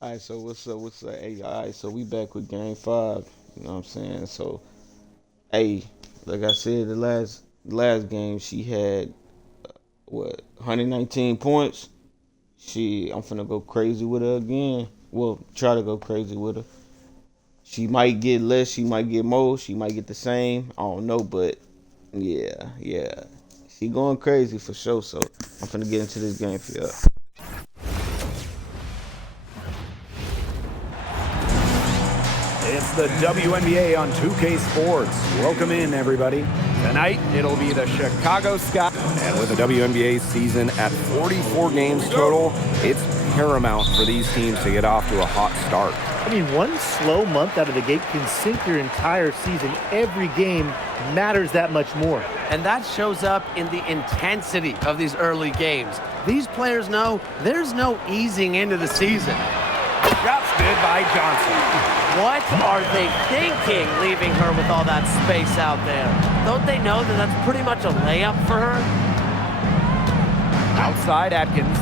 All right, so what's up? What's up? Hey, all right, so we back with game 5. You know what I'm saying? So, hey, like I said, the last game she had what 119 points. I'm finna go crazy with her again. Well, try to go crazy with her. She might get less, she might get more, she might get the same. I don't know, but yeah, she going crazy for sure. So I'm finna get into this game for y'all. It's the WNBA on 2K Sports. Welcome in, everybody. Tonight, it'll be the Chicago Sky. And with the WNBA season at 44 games total, it's paramount for these teams to get off to a hot start. I mean, one slow month out of the gate can sink your entire season. Every game matters that much more. And that shows up in the intensity of these early games. These players know there's no easing into the season. Shots good by Johnson. What are they thinking, leaving her with all that space out there? Don't they know that that's pretty much a layup for her? Outside Atkins.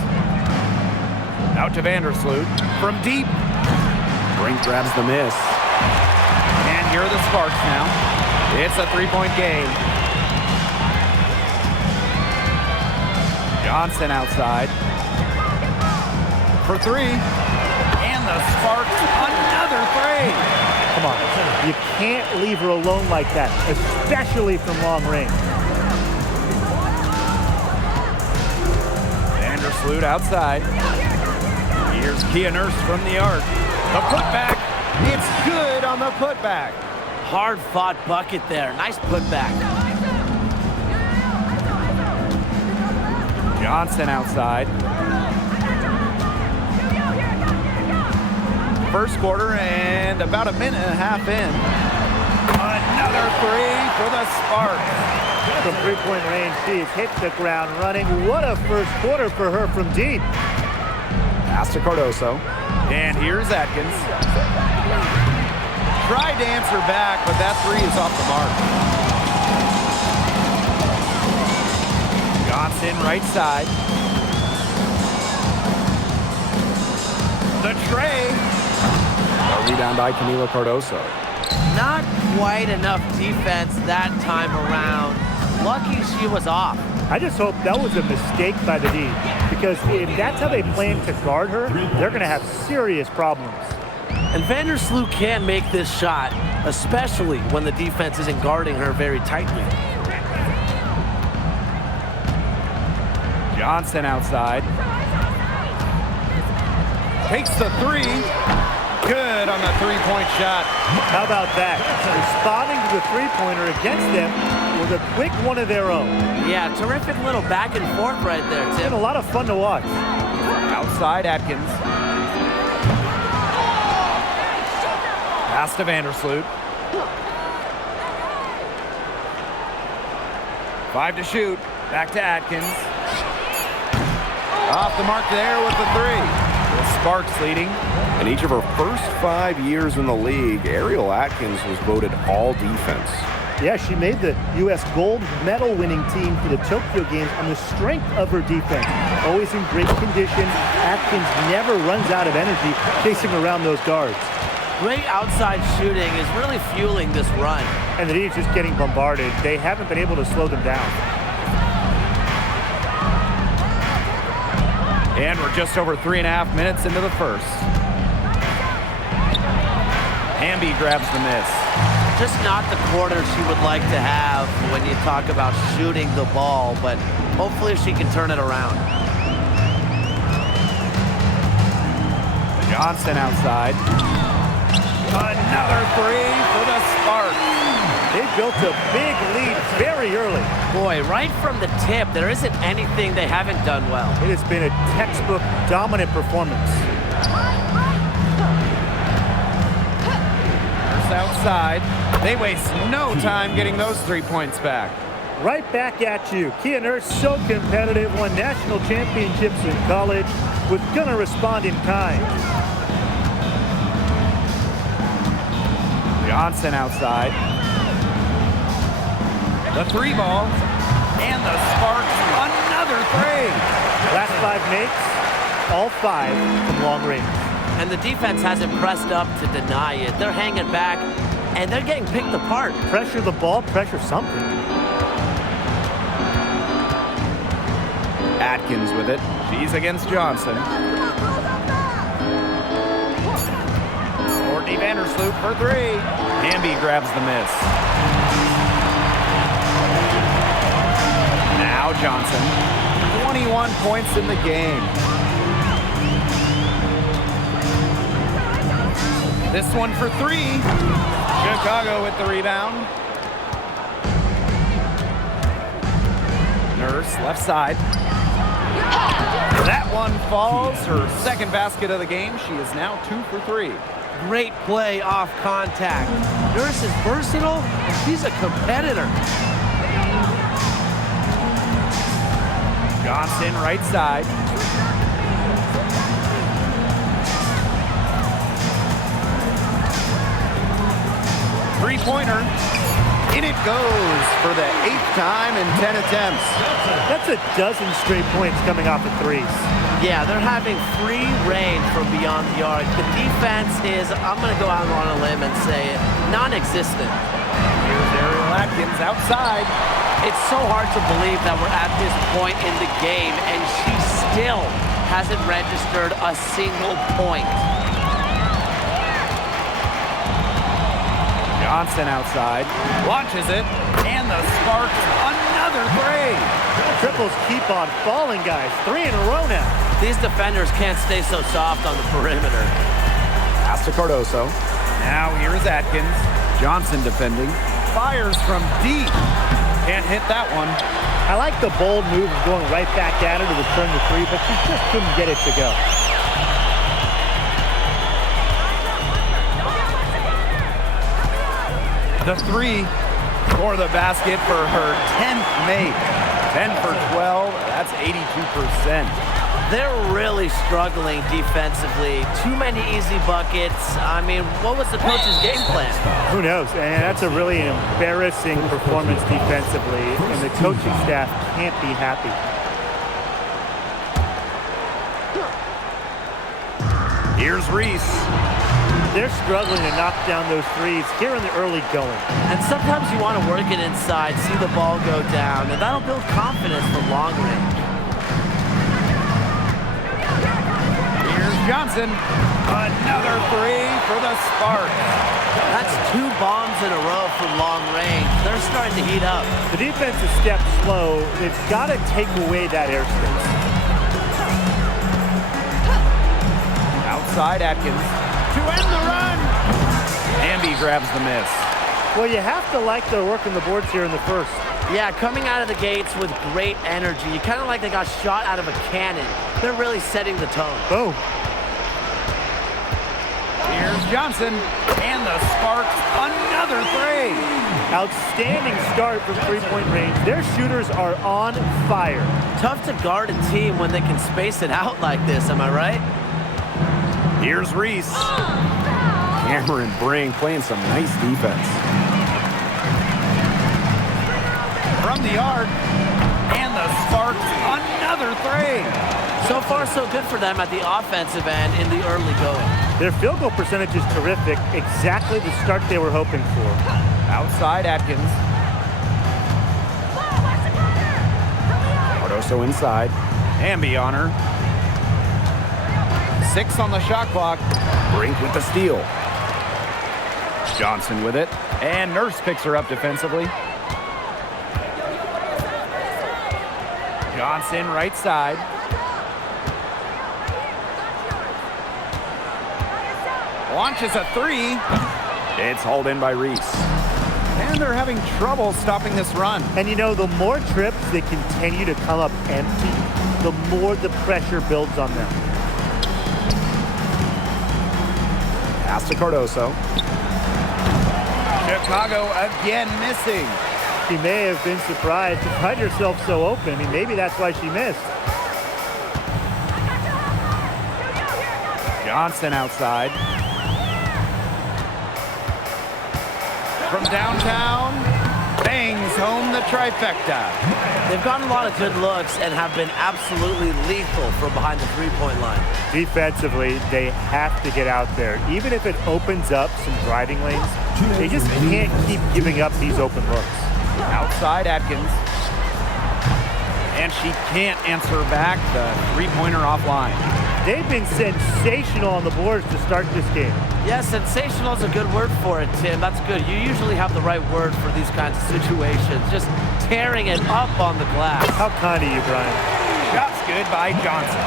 Out to Vandersloot. From deep. Brink grabs the miss. And here are the Sparks now. It's a three-point game. Johnson outside. For three. And the Sparks, another three. Come on, you can't leave her alone like that, especially from long range. Vandersloot outside. Here's Kia Nurse from the arc. The putback, it's good on the putback. Hard-fought bucket there. Nice putback. Johnson outside. First quarter and about a minute and a half in. Another three for the Sparks. From three-point range, she's hit the ground running. What a first quarter for her from deep. Pass to Cardoso. And here's Atkins. Tried to answer back, but that three is off the mark. Johnson right side. The tray. A rebound by Camila Cardoso. Not quite enough defense that time around. Lucky she was off. I just hope that was a mistake by the D, because if that's how they plan to guard her, they're going to have serious problems. And Vandersloot can make this shot, especially when the defense isn't guarding her very tightly. Johnson outside. Takes the three. Good on the three-point shot. How about that? Responding to the three-pointer against them with a quick one of their own. Yeah, terrific little back and forth right there, It's Tim. been a lot of fun to watch. Outside Atkins. Pass to Vandersloot. 5 to shoot. Back to Atkins. Off the mark there with the three. The Sparks leading. In each of her first 5 years in the league, Ariel Atkins was voted all defense. Yeah, she made the U.S. gold medal winning team for the Tokyo Games on the strength of her defense. Always in great condition. Atkins never runs out of energy chasing around those guards. Great outside shooting is really fueling this run. And the D is just getting bombarded. They haven't been able to slow them down. And we're just over 3.5 minutes into the first. Hamby grabs the miss. Just not the quarter she would like to have when you talk about shooting the ball, but hopefully she can turn it around. Johnson outside. Another three for the Sparks. They built a big lead very early. Boy, right from the tip, there isn't anything they haven't done well. It has been a textbook dominant performance. Outside. They waste no time getting those 3 points back. Right back at you. Kia Nurse, so competitive, won national championships in college, was going to respond in kind. Johnson outside. The three ball. And the Sparks, another three. Last 5 makes, all 5 from long range. and the defense hasn't pressed up to deny it. They're hanging back, and they're getting picked apart. Pressure the ball, pressure something. Atkins with it. She's against Johnson. Courtney Vandersloot for three. Hamby grabs the miss. Now Johnson. 21 points in the game. This one for three. Chicago with the rebound. Nurse, left side. That one falls. Her second basket of the game. She is now 2 for 3. Great play off contact. Nurse is versatile, and she's a competitor. Johnson, right side. Three-pointer. In it goes for the 8th time in 10 attempts. That's a dozen straight points coming off of threes. Yeah, they're having free reign from beyond the arc. The defense is, I'm going to go out on a limb and say it, non-existent. Here's Ariel Atkins outside. It's so hard to believe that we're at this point in the game, and she still hasn't registered a single point. Johnson outside, launches it, and the spark, another three. Triples keep on falling, guys. 3 in a row now. These defenders can't stay so soft on the perimeter. Pass to Cardoso. Now here is Atkins. Johnson defending. Fires from deep. Can't hit that one. I like the bold move of going right back at her to return the three, but she just couldn't get it to go. The three for the basket for her 10th make. 10 for 12, that's 82%. They're really struggling defensively. Too many easy buckets. I mean, what was the coach's game plan? Who knows? And that's a really embarrassing performance defensively, and the coaching staff can't be happy. Here's Reese. They're struggling to knock down those threes here in the early going. And sometimes you want to work it inside, see the ball go down, and that'll build confidence for long range. Here's Johnson. Another three for the Sparks. That's 2 bombs in a row from long range. They're starting to heat up. The defense is stepped slow. They've got to take away that airspace. Outside Atkins. To end the run. Hamby grabs the miss. Well, you have to like their work on the boards here in the first. Yeah, coming out of the gates with great energy. Kind of like they got shot out of a cannon. They're really setting the tone. Boom. Here's Johnson. And the Sparks, another three. Outstanding start from three-point range. Their shooters are on fire. Tough to guard a team when they can space it out like this, am I right? Here's Reese. Cameron Brink playing some nice defense. From the arc. And the Sparks, another three. So far, so good for them at the offensive end in the early going. Their field goal percentage is terrific. Exactly the start they were hoping for. Outside Atkins. Cardoso inside. Hamby on her. 6 on the shot clock. Brink with the steal. Johnson with it. And Nurse picks her up defensively. Johnson right side. Launches a three. It's hauled in by Reese. And they're having trouble stopping this run. And you know, the more trips they continue to come up empty, the more the pressure builds on them. Pass to Cardoso. Chicago again missing. She may have been surprised to find herself so open. I mean, maybe that's why she missed. Johnson outside. From downtown, bangs home the trifecta. They've gotten a lot of good looks and have been absolutely lethal from behind the three-point line. Defensively, they have to get out there. Even if it opens up some driving lanes, they just can't keep giving up these open looks. Outside Atkins. And she can't answer back the three-pointer offline. They've been sensational on the boards to start this game. Yeah, sensational is a good word for it, Tim. That's good. You usually have the right word for these kinds of situations. Just tearing it up on the glass. How kind of you, Brian. Shot's good by Johnson.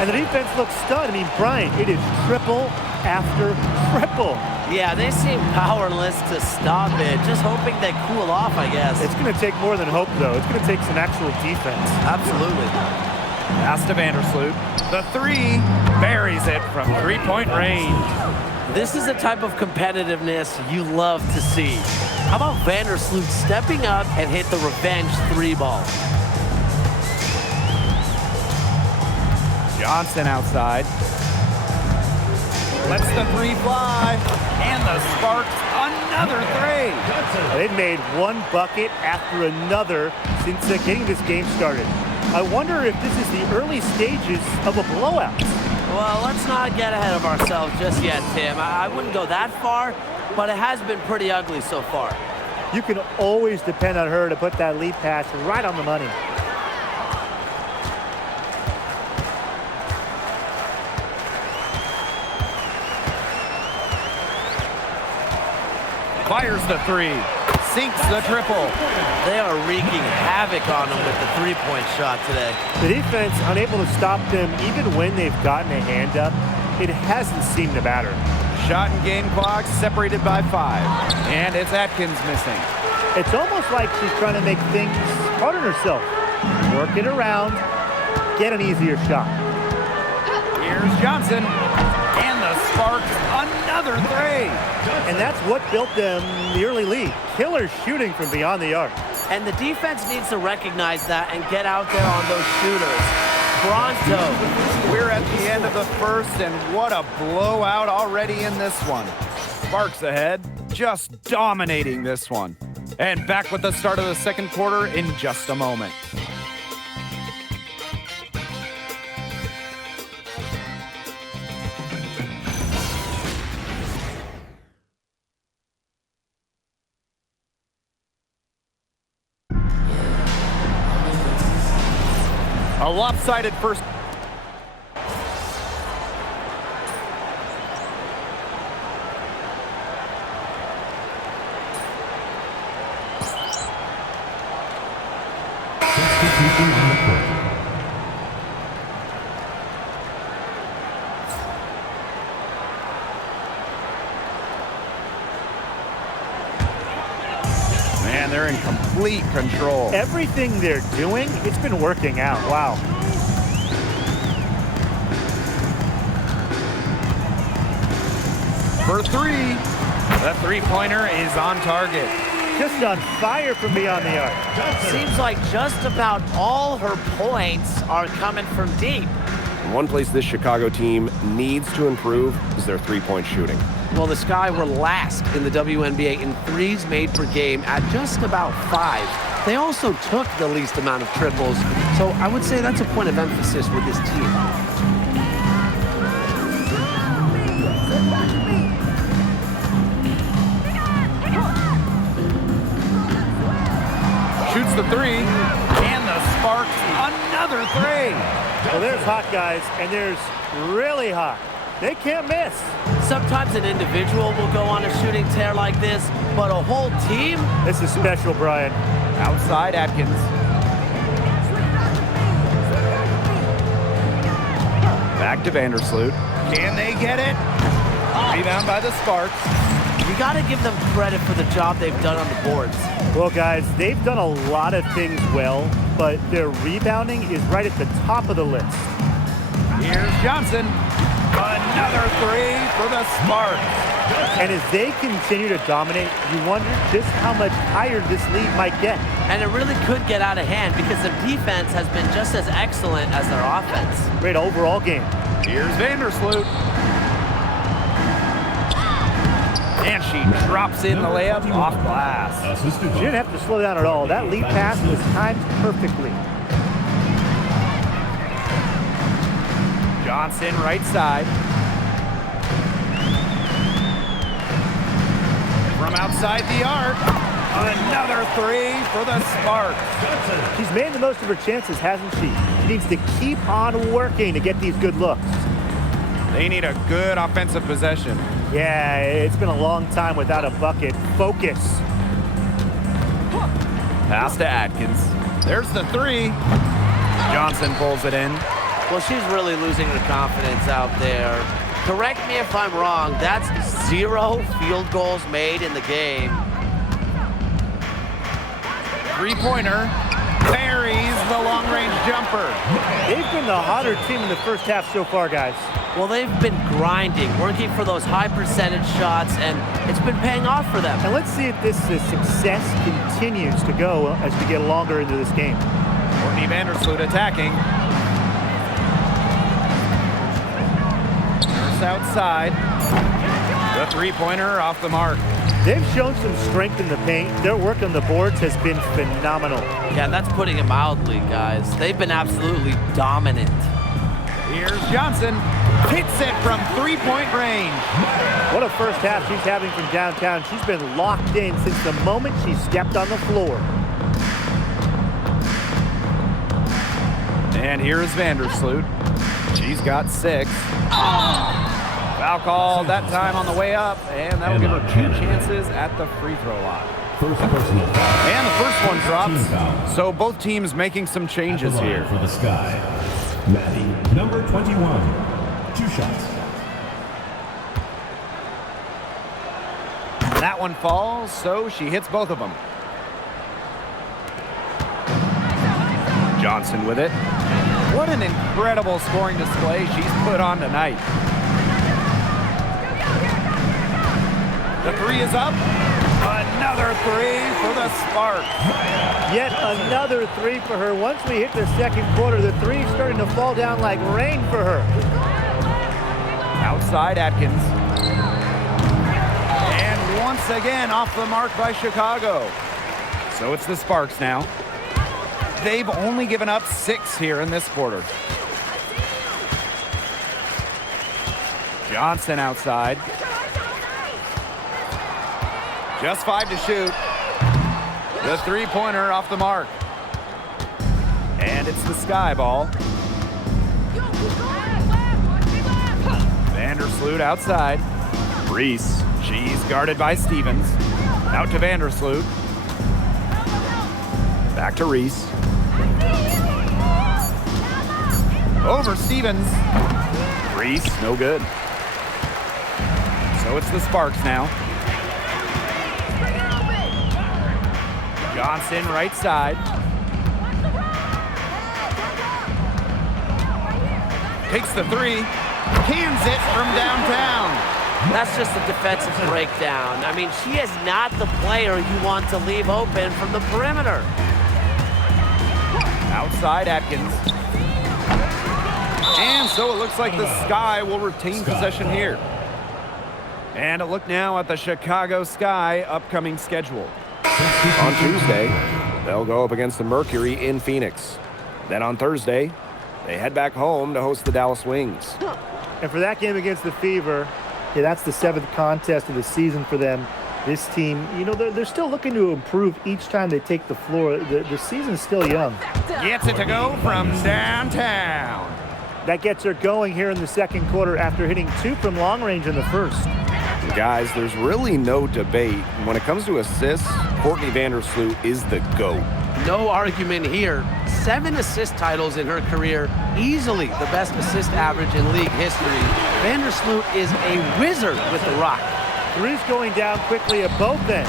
And the defense looks stunned. I mean, Brian, it is triple after triple. Yeah, they seem powerless to stop it. Just hoping they cool off, I guess. It's going to take more than hope, though. It's going to take some actual defense. Absolutely. Pass to Vandersloot. The three buries it from three-point range. This is the type of competitiveness you love to see. How about Vandersloot stepping up and hit the revenge three ball? Johnson outside. Lets the three fly. And the Sparks, another three. They've made one bucket after another since getting this game started. I wonder if this is the early stages of a blowout. Well, let's not get ahead of ourselves just yet, Tim. I wouldn't go that far, but it has been pretty ugly so far. You can always depend on her to put that lead pass right on the money. Fires the three. Sinks the triple. They are wreaking havoc on them with the three-point shot today. The defense unable to stop them even when they've gotten a hand up. It hasn't seemed to matter. Shot and game clock separated by 5. And it's Atkins missing. It's almost like she's trying to make things hard on herself. Work it around, get an easier shot. Here's Johnson. And the Sparks, another three. And that's what built them the early lead. Killer shooting from beyond the arc. And the defense needs to recognize that and get out there on those shooters. Pronto. We're at the end of the first, and what a blowout already in this one. Sparks ahead, just dominating this one. And back with the start of the second quarter in just a moment. A lopsided first. Man, they're in complete control. Everything they're doing, it's been working out. Wow. For three, the three-pointer is on target. Just on fire from beyond the arc. Seems like just about all her points are coming from deep. One place this Chicago team needs to improve is their three-point shooting. Well, the Sky were last in the WNBA in threes made per game at just about 5. They also took the least amount of triples, so I would say that's a point of emphasis with this team. Shoots the three, and the Sparks, another three. Well, there's hot guys, and there's really hot. They can't miss. Sometimes an individual will go on a shooting tear like this, but a whole team? This is special, Brian. Outside Atkins. Back to Vandersloot. Can they get it? Rebound by the Sparks. You got to give them credit for the job they've done on the boards. Well, guys, they've done a lot of things well, but their rebounding is right at the top of the list. Here's Johnson. Another three for the Sparks. And as they continue to dominate, you wonder just how much higher this lead might get. And it really could get out of hand because their defense has been just as excellent as their offense. Great overall game. Here's Vandersloot. And she drops in the layup off glass. She didn't have to slow down at all. That lead pass was timed perfectly. Johnson, right side. From outside the arc, another three for the Sparks. She's made the most of her chances, hasn't she? She needs to keep on working to get these good looks. They need a good offensive possession. Yeah, it's been a long time without a bucket. Focus. Pass to Atkins. There's the three. Johnson pulls it in. Well, she's really losing her confidence out there. Correct me if I'm wrong. That's 0 field goals made in the game. Three-pointer. Buries the long-range jumper. They've been the hotter team in the first half so far, guys. Well, they've been grinding, working for those high percentage shots, and it's been paying off for them. And let's see if this success continues to go as we get longer into this game. Courtney Vandersloot attacking. Nurse outside. The three-pointer off the mark. They've shown some strength in the paint. Their work on the boards has been phenomenal. Yeah, that's putting it mildly, guys. They've been absolutely dominant. Here's Johnson. Hits it from three-point range. What a first half she's having from downtown. She's been locked in since the moment she stepped on the floor. And here's Vandersloot. She's got 6. Foul call that time on the way up, and that'll give her 2 chances at the free throw line. First personal foul. And the first one Team foul. drops. So both teams making some changes At the line here. for the Sky. Maddie, number 21. 2 shots. That one falls, so she hits both of them. Johnson with it. What an incredible scoring display she's put on tonight. The three is up. Another three for the Sparks. Yet another three for her. Once we hit the second quarter, the three is starting to fall down like rain for her. Outside Atkins. And once again off the mark by Chicago. So it's the Sparks now. They've only given up 6 here in this quarter. Johnson outside. Just 5 to shoot. The three-pointer off the mark. And it's the Sky ball. Vandersloot outside. Reese. She's guarded by Stevens. Out to Vandersloot. Back to Reese. Over Stevens. Reese, no good. So it's the Sparks now. Johnson, right side. Takes the three. Cans it from downtown. That's just a defensive breakdown. I mean, she is not the player you want to leave open from the perimeter. Outside Atkins. And so it looks like the Sky will retain possession here. And a look now at the Chicago Sky upcoming schedule. On Tuesday, they'll go up against the Mercury in Phoenix. Then on Thursday, they head back home to host the Dallas Wings. And for that game against the Fever, yeah, that's the 7th contest of the season for them. This team, you know, they're still looking to improve each time they take the floor. The season's still young. Gets it to go from downtown. That gets her going here in the second quarter after hitting 2 from long range in the first. Guys, there's really no debate. When it comes to assists, Courtney Vandersloot is the GOAT. No argument here. 7 assist titles in her career, easily the best assist average in league history. Vandersloot is a wizard with the rock. Three's going down quickly at both ends.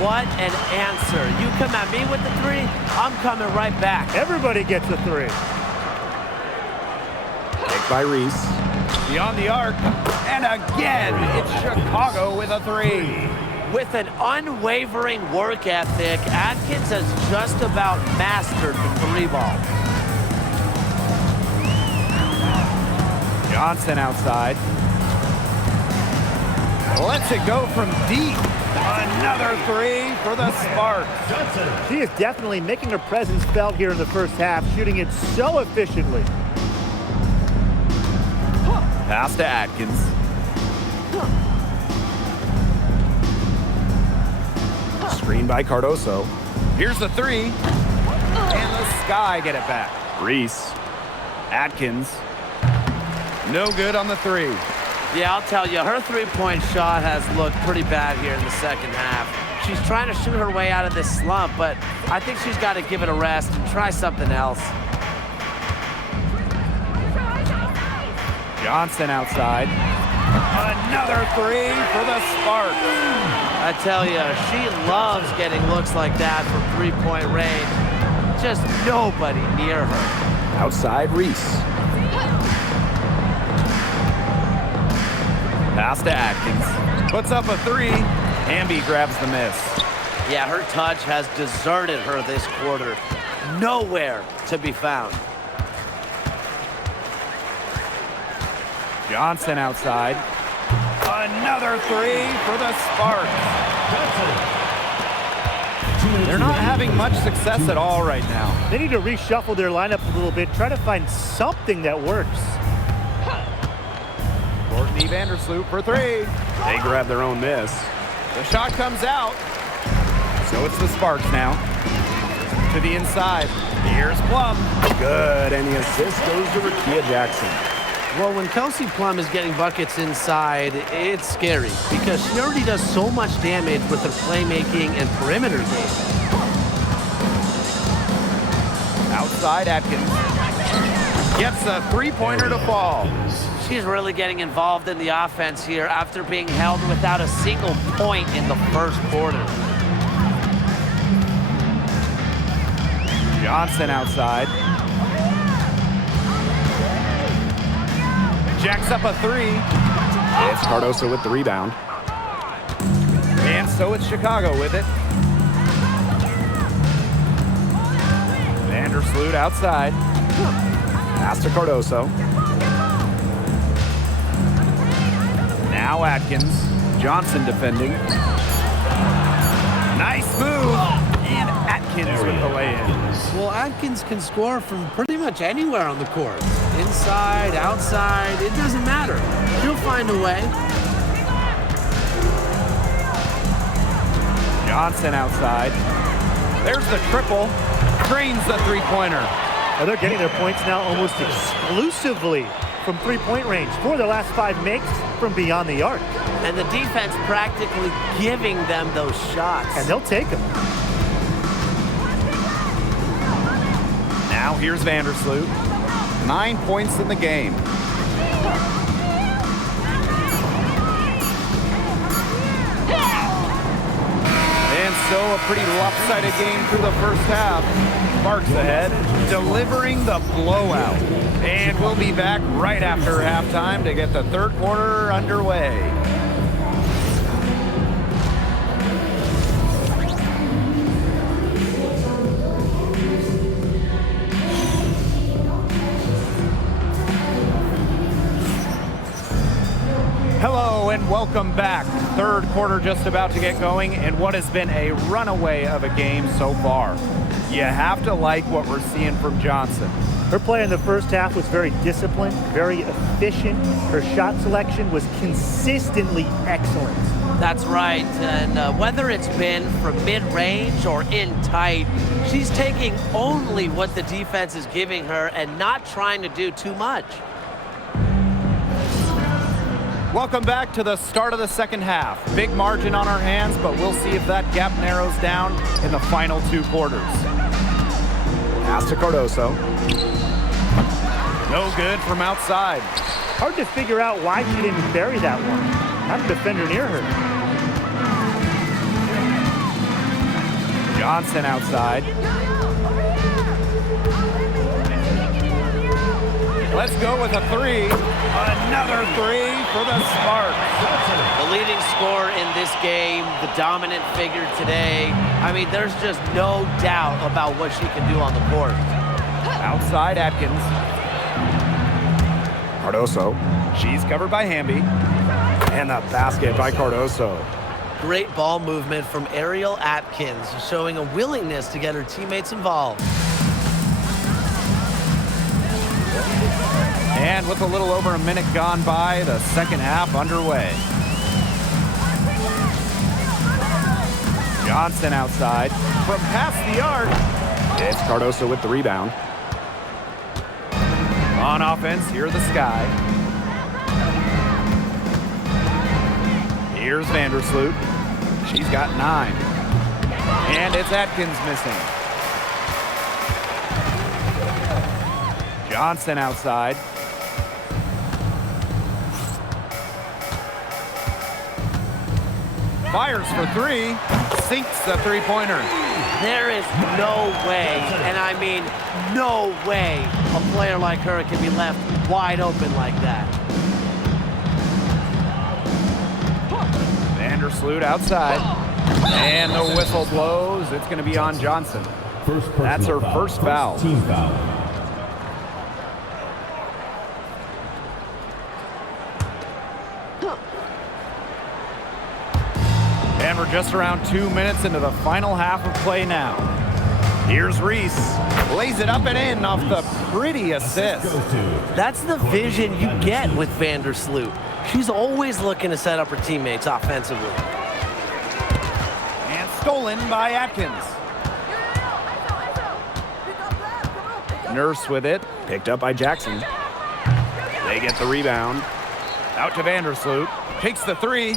What an answer. You come at me with the 3, I'm coming right back. Everybody gets a 3. Take by Reese. Beyond the arc. And again, it's Chicago with a 3. With an unwavering work ethic, Atkins has just about mastered the 3 ball. Johnson outside. Lets it go from deep. Another three for the Sparks. She is definitely making her presence felt here in the first half, shooting it so efficiently. Pass to Atkins. Screen by Cardoso. Here's the three. And the Sky get it back. Reese. Atkins. No good on the three. Yeah, I'll tell you, her three-point shot has looked pretty bad here in the second half. She's trying to shoot her way out of this slump, but I think she's got to give it a rest and try something else. Johnson outside. Another three for the Sparks. I tell you, she loves getting looks like that from three-point range. Just nobody near her. Outside Reese. Pass to Atkins. Puts up a three. Hamby grabs the miss. Yeah, her touch has deserted her this quarter. Nowhere to be found. Johnson outside. Another three for the Sparks. They're not having much success at all right now. They need to reshuffle their lineup a little bit, try to find something that works. Courtney Vandersloot for three. They grab their own miss. The shot comes out. So it's the Sparks now. To the inside. Here's Plum. Good, and the assist goes to Rakia Jackson. Well, when Kelsey Plum is getting buckets inside, it's scary because she already does so much damage with her playmaking and perimeter game. Outside Atkins. Gets a three-pointer to fall. She's really getting involved in the offense here after being held without a single point in the first quarter. Johnson outside. Jacks up a three. It's Cardoso with the rebound. And so it's Chicago with it. Vandersloot outside. Pass to Cardoso. Now Atkins. Johnson defending. Nice move. And Atkins with the lay-in. Well, Atkins can score from pretty much anywhere on the court. Inside, outside, it doesn't matter. She'll find a way. Johnson outside. There's the triple. Drains the three-pointer. Now they're getting their points now almost exclusively from three-point range. 4 of their last 5 makes from beyond the arc. And the defense practically giving them those shots. And they'll take them. Now here's Vandersloot. 9 points in the game. And so a pretty lopsided game through the first half. Sparks ahead, delivering the blowout. And we'll be back right after halftime to get the third quarter underway. Hello and welcome back. Third quarter just about to get going and what has been a runaway of a game so far. You have to like what we're seeing from Johnson. Her play in the first half was very disciplined, very efficient. Her shot selection was consistently excellent. That's right, and whether it's been from mid-range or in tight, she's taking only what the defense is giving her and not trying to do too much. Welcome back to the start of the second half. Big margin on our hands, but we'll see if that gap narrows down in the final 2 quarters. Pass to Cardoso. No good from outside. Hard to figure out why she didn't bury that one. Not a defender near her. Johnson outside. Let's go with a three. Another three for the Sparks. The leading scorer in this game, the dominant figure today. I mean, there's just no doubt about what she can do on the court. Outside Atkins. Cardoso. She's covered by Hamby. And the basket by Cardoso. Great ball movement from Ariel Atkins, showing a willingness to get her teammates involved. And with a little over a minute gone by, the second half underway. Johnson outside from past the arc. It's Cardoso with the rebound. On offense, here are the Sky. Here's Vandersloot. She's got 9. And it's Atkins missing. Johnson outside. Fires for 3. Sinks the three-pointer. There is no way, and I mean no way, a player like her can be left wide open like that. Vandersloot outside. And the whistle blows. It's going to be on Johnson. That's her first foul. Team foul. And we're just around 2 minutes into the final half of play now. Here's Reese. Lays it up and in off the pretty assist. That's the vision you get with Vandersloot. She's always looking to set up her teammates offensively. And stolen by Atkins. Nurse with it. Picked up by Jackson. They get the rebound. Out to Vandersloot. Takes the 3.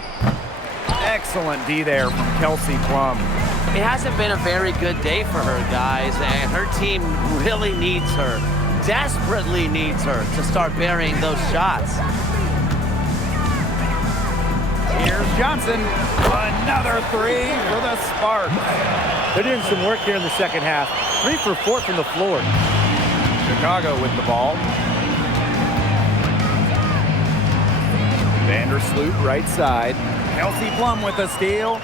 Excellent D there from Kelsey Plum. It hasn't been a very good day for her, guys, and her team really needs her, desperately needs her to start burying those shots. Here's Johnson. Another 3 for the Sparks. They're doing some work here in the second half. 3 for 4 from the floor. Chicago with the ball. Vandersloot right side. Kelsey Plum with a steal.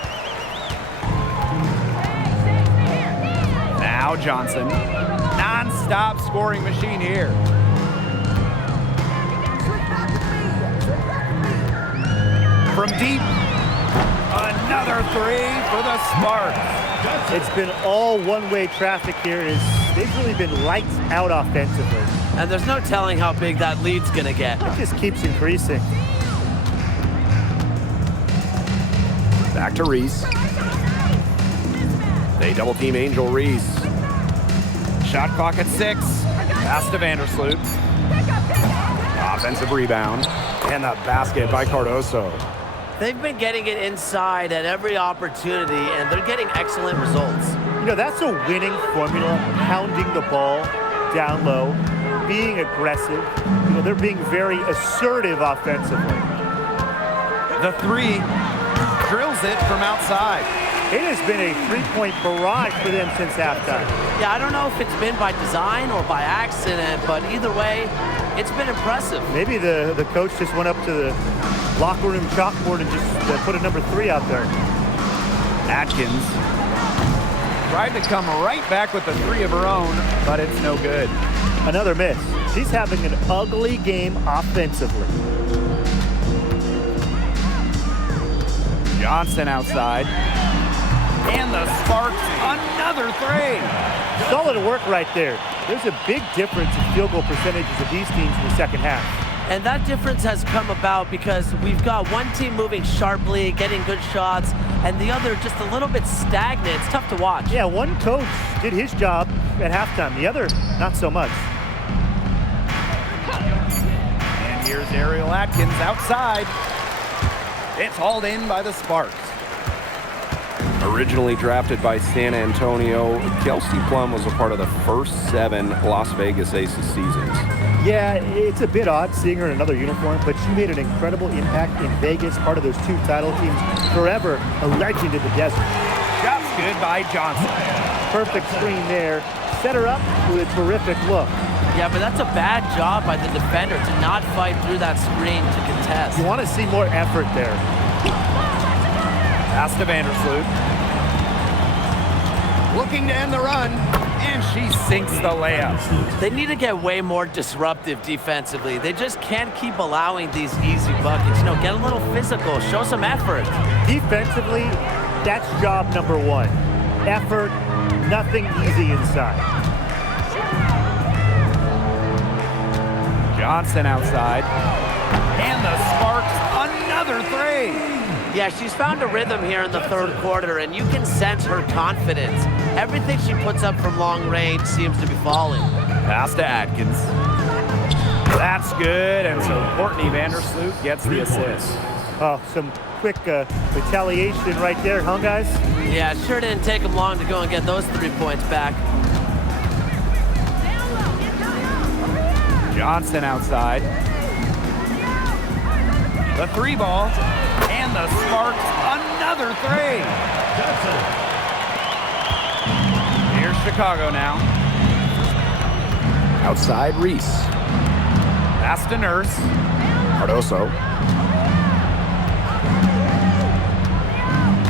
Now Johnson. Non-stop scoring machine here. From deep. Another 3 for the Sparks. It's been all one-way traffic here. They've really been lights out offensively. And there's no telling how big that lead's going to get. It just keeps increasing. Back to Reese. They double team Angel Reese. Shot clock at 6. Pass to Vandersloot. Offensive rebound. And the basket by Cardoso. They've been getting it inside at every opportunity, and they're getting excellent results. You know, that's a winning formula, pounding the ball down low, being aggressive. You know, they're being very assertive offensively. The 3 drills it from outside. It has been a three-point barrage for them since halftime. Yeah, I don't know if it's been by design or by accident, but either way, it's been impressive. Maybe the coach just went up to the locker room chalkboard and just put a number 3 out there. Atkins tried to come right back with the 3 of her own, but it's no good. Another miss. She's having an ugly game offensively. Johnson outside. And the Sparks, another 3. Solid work right there. There's a big difference in field goal percentages of these teams in the second half. And that difference has come about because we've got one team moving sharply, getting good shots, and the other just a little bit stagnant. It's tough to watch. Yeah, one coach did his job at halftime. The other, not so much. And here's Ariel Atkins outside. It's hauled in by the Sparks. Originally drafted by San Antonio, Kelsey Plum was a part of the first 7 Las Vegas Aces seasons. Yeah, it's a bit odd seeing her in another uniform, but she made an incredible impact in Vegas, part of those 2 title teams. Forever a legend in the desert. Shots good by Johnson. Perfect screen there. Set her up with a terrific look. Yeah, but that's a bad job by the defender to not fight through that screen to contest. You want to see more effort there. Pass to Vandersloot. Looking to end the run. And she sinks the layup. They need to get way more disruptive defensively. They just can't keep allowing these easy buckets. You know, get a little physical, show some effort. Defensively, that's job number one. Effort, nothing easy inside. Johnson outside. And the Sparks, another three. Yeah, she's found a rhythm here in the third quarter, and you can sense her confidence. Everything she puts up from long range seems to be falling. Pass to Atkins. That's good, and so Courtney Vandersloot gets the assist. Oh, some quick retaliation right there, huh, guys? Yeah, it sure didn't take them long to go and get those 3 points back. Johnson outside. The three ball, and the Sparks, another three. Here's Chicago now. Outside, Reese. Pass to Nurse. Cardoso.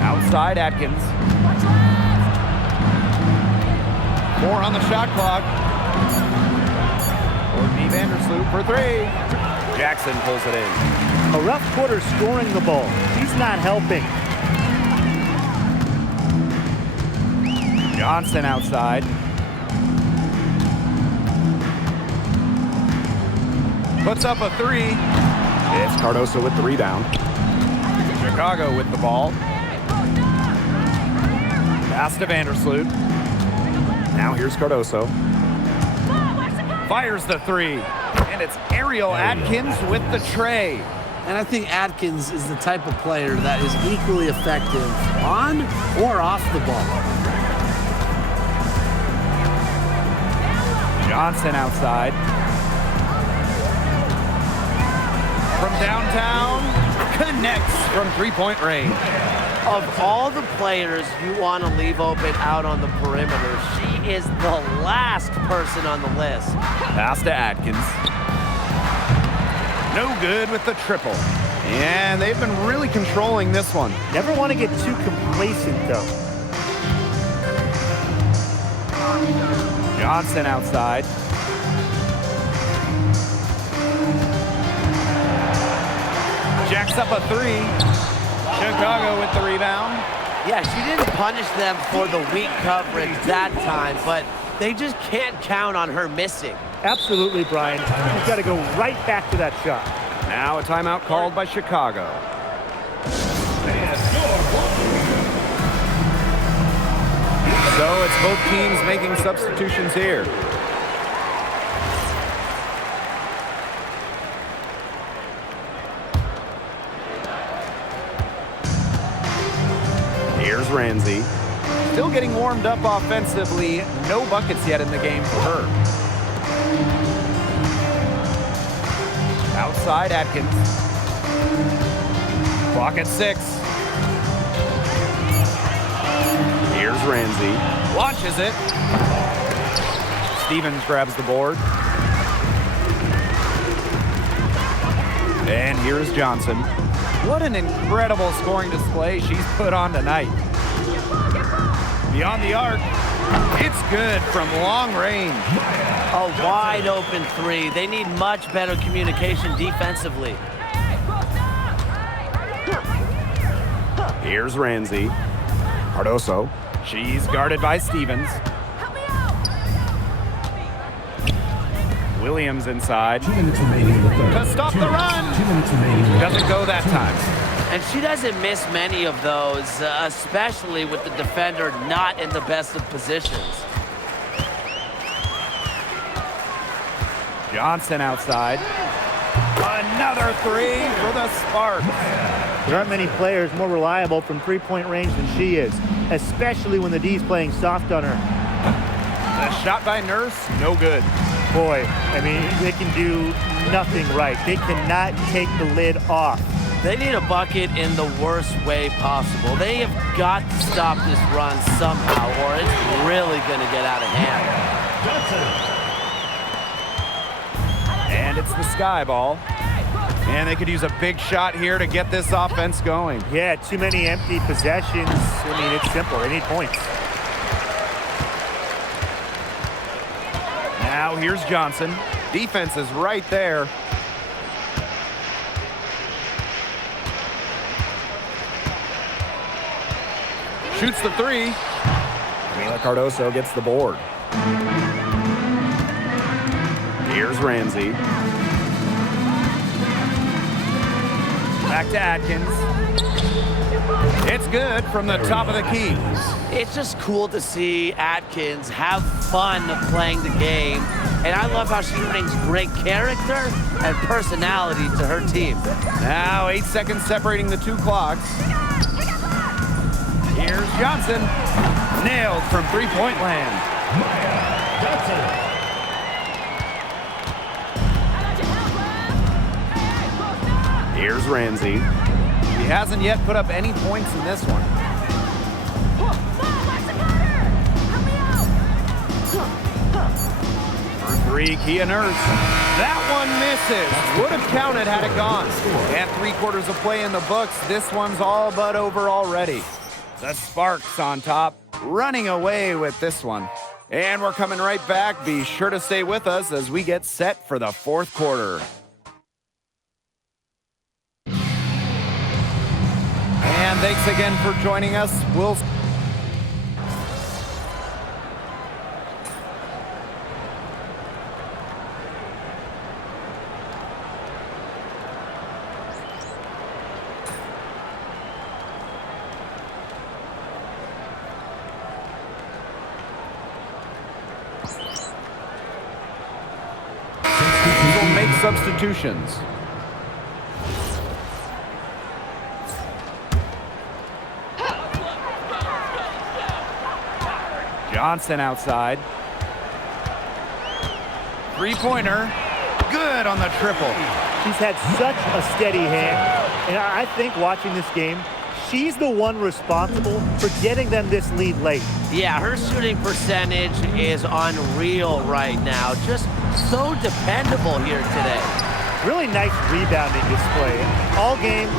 Outside, Atkins. 4 on the shot clock. Courtney Vandersloot for three. Jackson pulls it in. A rough quarter scoring the ball. He's not helping. Johnson outside. Puts up a three. It's Cardoso with the rebound. Chicago with the ball. Pass to Vandersloot. Now here's Cardoso. Fires the three. And it's Ariel Atkins with the tray. And I think Atkins is the type of player that is equally effective on or off the ball. Johnson outside. From downtown, connects from three-point range. Of all the players you want to leave open out on the perimeter, she is the last person on the list. Pass to Atkins. No good with the triple. And they've been really controlling this one. Never want to get too complacent, though. Johnson outside. Jacks up a three. Chicago with the rebound. Yeah, she didn't punish them for the weak coverage that time, but they just can't count on her missing. Absolutely, Brian. You've got to go right back to that shot. Now a timeout called by Chicago. So it's both teams making substitutions here. Here's Ramsey. Still getting warmed up offensively. No buckets yet in the game for her. Outside Atkins. Clock at 6. Here's Ramsey. Launches it. Stevens grabs the board. And here's Johnson. What an incredible scoring display she's put on tonight. Beyond the arc. It's good from long range. A wide open three. They need much better communication defensively. Here's Ramsey. Cardoso. She's guarded by Stevens. Williams inside. 2 minutes remaining in the third. To stop the run. 2 minutes remaining in the Doesn't go that time. And she doesn't miss many of those, especially with the defender not in the best of positions. Johnson outside. Another three for the Sparks. There aren't many players more reliable from three-point range than she is, especially when the D's playing soft on her. The shot by Nurse, no good. Boy, I mean, they can do nothing right. They cannot take the lid off. They need a bucket in the worst way possible. They have got to stop this run somehow, or it's really going to get out of hand. And it's the Sky ball. And they could use a big shot here to get this offense going. Yeah, too many empty possessions. I mean, it's simple. They need points. Now here's Johnson. Defense is right there. Shoots the three. Camila Cardoso gets the board. Here's Ramsey. Back to Atkins. It's good from the top of the key. It's just cool to see Atkins have fun playing the game. And I love how she brings great character and personality to her team. Now 8 seconds separating the two clocks. Here's Johnson. Nailed from three-point land. Here's Ramsey. He hasn't yet put up any points in this one. For three, Kia Nurse. That one misses. Would have counted had it gone. And 3/4 of play in the books. This one's all but over already. The Sparks on top, running away with this one. And we're coming right back. Be sure to stay with us as we get set for the fourth quarter. And thanks again for joining us. We'll make substitutions. Johnson outside. Three-pointer. Good on the triple. She's had such a steady hand, and I think watching this game, she's the one responsible for getting them this lead late. Yeah, her shooting percentage is unreal right now. Just so dependable here today. Really nice rebounding display. All game,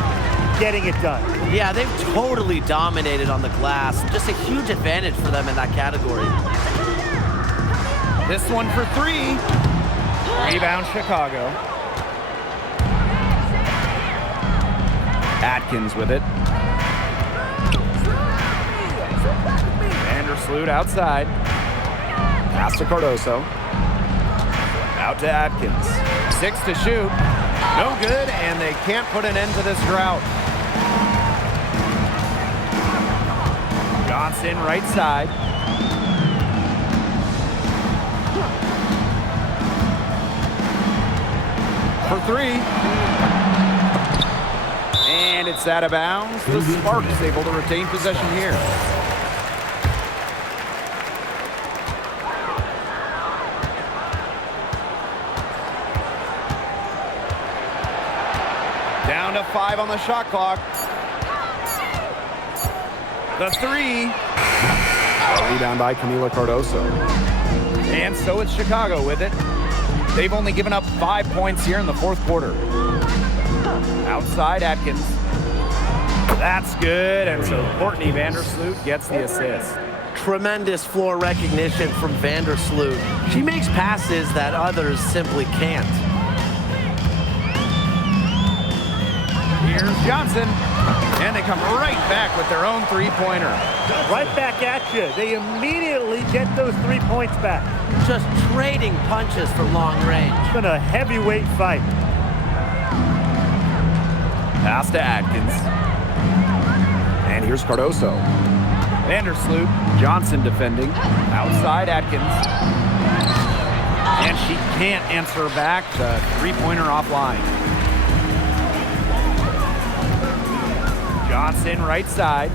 getting it done. Yeah, they've totally dominated on the glass. Just a huge advantage for them in that category. This one for three. Rebound Chicago. Atkins with it. Vandersloot outside. Pass to Cardoso. Out to Atkins. 6 to shoot. No good, and they can't put an end to this drought. Johnson right side. For three. And it's out of bounds. The Sparks able to retain possession here. Down to 5 on the shot clock. The three. A rebound by Camila Cardoso. And so it's Chicago with it. They've only given up 5 points here in the fourth quarter. Outside Atkins. That's good, and so Courtney Vandersloot gets the assist. Tremendous floor recognition from Vandersloot. She makes passes that others simply can't. Here's Johnson, and they come right back with their own three-pointer. Right back at you. They immediately get those 3 points back. Just trading punches from long range. It's been a heavyweight fight. Pass to Atkins. And here's Cardoso. Vandersloot, Johnson defending. Outside Atkins. And she can't answer back. The three-pointer offline. Johnson right side.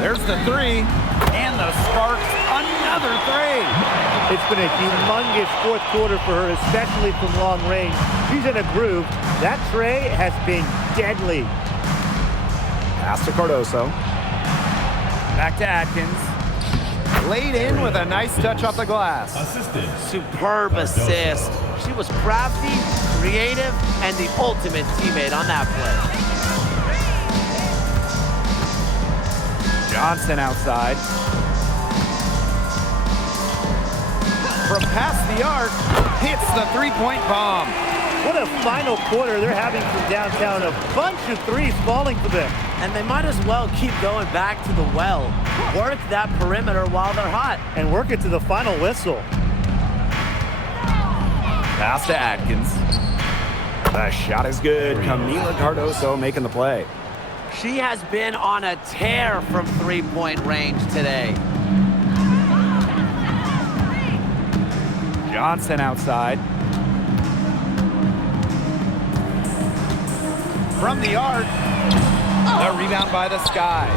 There's the three. And the Sparks, another three. It's been a humongous fourth quarter for her, especially from long range. She's in a groove. That tray has been deadly. Pass to Cardoso. Back to Atkins. Laid in with a nice touch off the glass. Assisted. Superb assist. She was crafty, creative, and the ultimate teammate on that play. Johnson outside. past the arc, hits the three-point bomb. What a final quarter they're having from downtown. A bunch of threes falling for them. And they might as well keep going back to the well. Work that perimeter while they're hot. And work it to the final whistle. Pass to Atkins. The shot is good. Camila Cardoso making the play. She has been on a tear from three-point range today. Johnson outside. From the arc. The rebound by the Sky.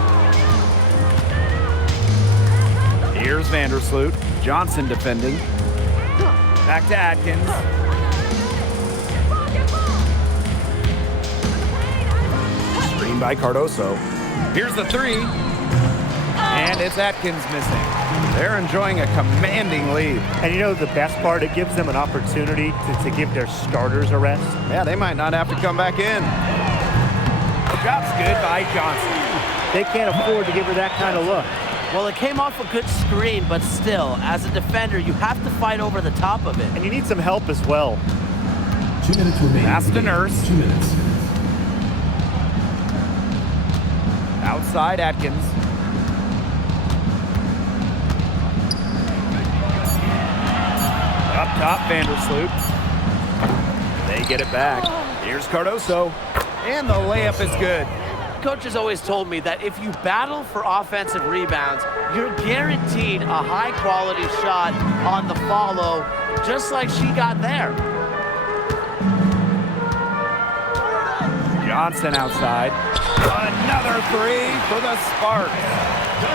Here's Vandersloot. Johnson defending. Back to Atkins. Screen by Cardoso. Here's the three. And it's Atkins missing. They're enjoying a commanding lead. And you know the best part? It gives them an opportunity to give their starters a rest. Yeah, they might not have to come back in. Shot's good by Johnson. They can't afford to give her that kind of look. Well, it came off a good screen, but still, as a defender, you have to fight over the top of it. And you need some help as well. 2 minutes remaining. Pass to Nurse. 2 minutes. Outside Atkins. Up top, Vandersloot. They get it back. Here's Cardoso. And the layup is good. Coach has always told me that if you battle for offensive rebounds, you're guaranteed a high-quality shot on the follow, just like she got there. Johnson outside. Another three for the Sparks.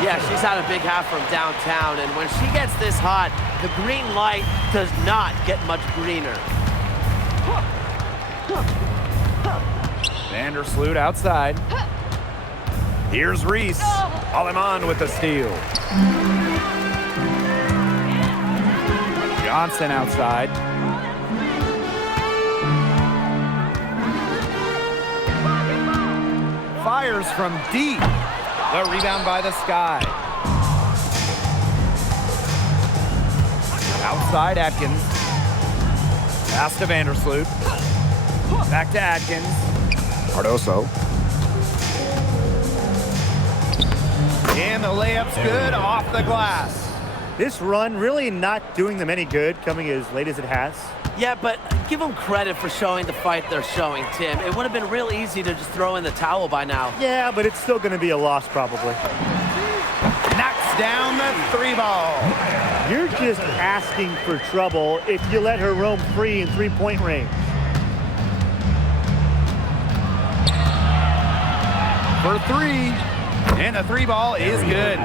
Yeah, she's had a big half from downtown, and when she gets this hot, the green light does not get much greener. Vandersloot outside. Here's Reese. Aleman with the steal. Johnson outside. Fires from deep. The rebound by the Sky. Outside Atkins. Pass to Vandersloot. Back to Atkins. Cardoso. And the layup's good off the glass. This run really not doing them any good, coming as late as it has. Yeah, but give them credit for showing the fight they're showing, Tim. It would have been real easy to just throw in the towel by now. Yeah, but it's still going to be a loss probably. Knocks down the three ball. You're just asking for trouble if you let her roam free in three-point range. For three. And the three ball is good.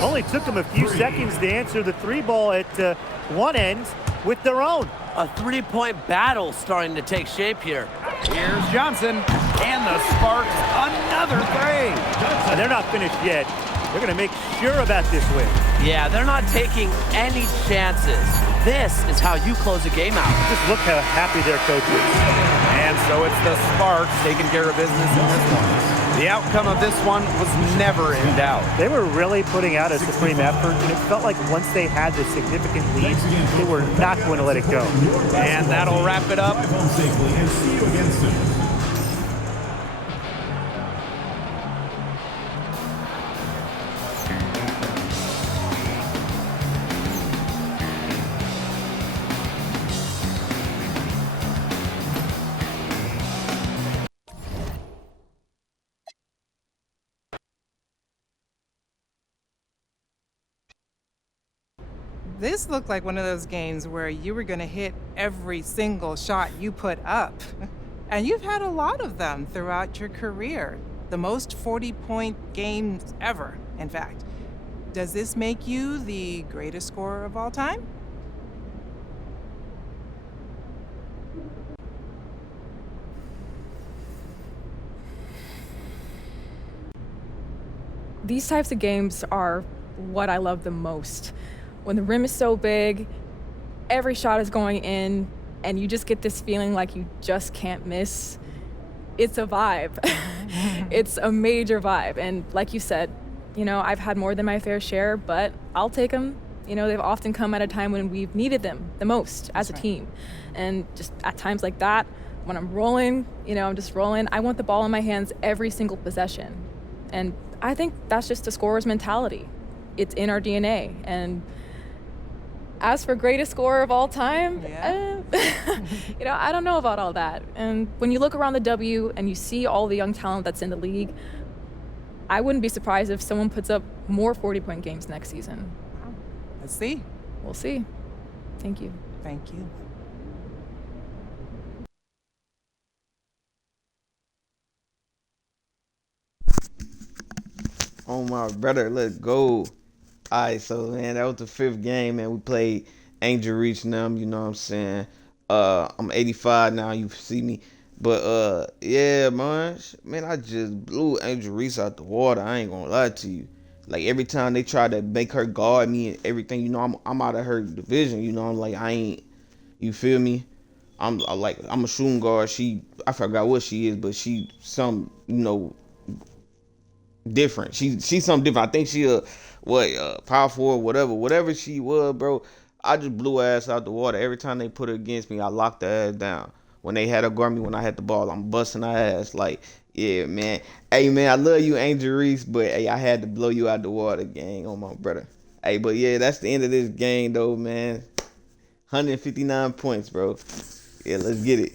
Only took them a few seconds to answer the three ball at one end with their own. A three-point battle starting to take shape here. Here's Johnson. And the Sparks, another three. And they're not finished yet. They're going to make sure about this win. Yeah, they're not taking any chances. This is how you close a game out. Just look how happy their coach is. And so it's the Sparks taking care of business in this one. The outcome of this one was never in doubt. They were really putting out a supreme effort, and it felt like once they had the significant lead, they were not going to let it go. And that'll wrap it up. Drive home safely and see you again soon. This looked like one of those games where you were going to hit every single shot you put up. And you've had a lot of them throughout your career. The most 40-point games ever, in fact. Does this make you the greatest scorer of all time? These types of games are what I love the most. When the rim is so big, every shot is going in, and you just get this feeling like you just can't miss. It's a vibe. It's a major vibe. And like you said, you know, I've had more than my fair share, but I'll take them You know, they've often come at a time when we've needed them the most as a team. And just at times like that, when I'm rolling, you know, I'm just rolling, I want the ball in my hands every single possession. And I think that's just a scorer's mentality. It's in our DNA. And as for greatest scorer of all time, you know, I don't know about all that. And when you look around the W and you see all the young talent that's in the league, I wouldn't be surprised if someone puts up more 40-point games next season. Wow. Let's see. We'll see. Thank you. Thank you. Oh my brother, let's go. Alright, so man, that was the 5th game, man. We played Angel Reach and them, you know what I'm saying? I'm 85 now, you see me. But yeah, man, I just blew Angel Reese out the water. I ain't gonna lie to you. Like every time they try to make her guard me and everything, you know, I'm out of her division. You know, I'm like I ain't. You feel me? I'm a shooting guard. I forgot what she is, but she some different. She's something different. I think she power forward, whatever she was, bro. I just blew her ass out the water every time they put her against me. I locked her ass down. When they had her guard me when I had the ball, I'm busting her ass. Like, yeah, man. Hey, man, I love you, Angel Reese, but hey, I had to blow you out the water, gang, on my brother. Hey, but yeah, that's the end of this game, though, man. 159 points, bro. Yeah, let's get it.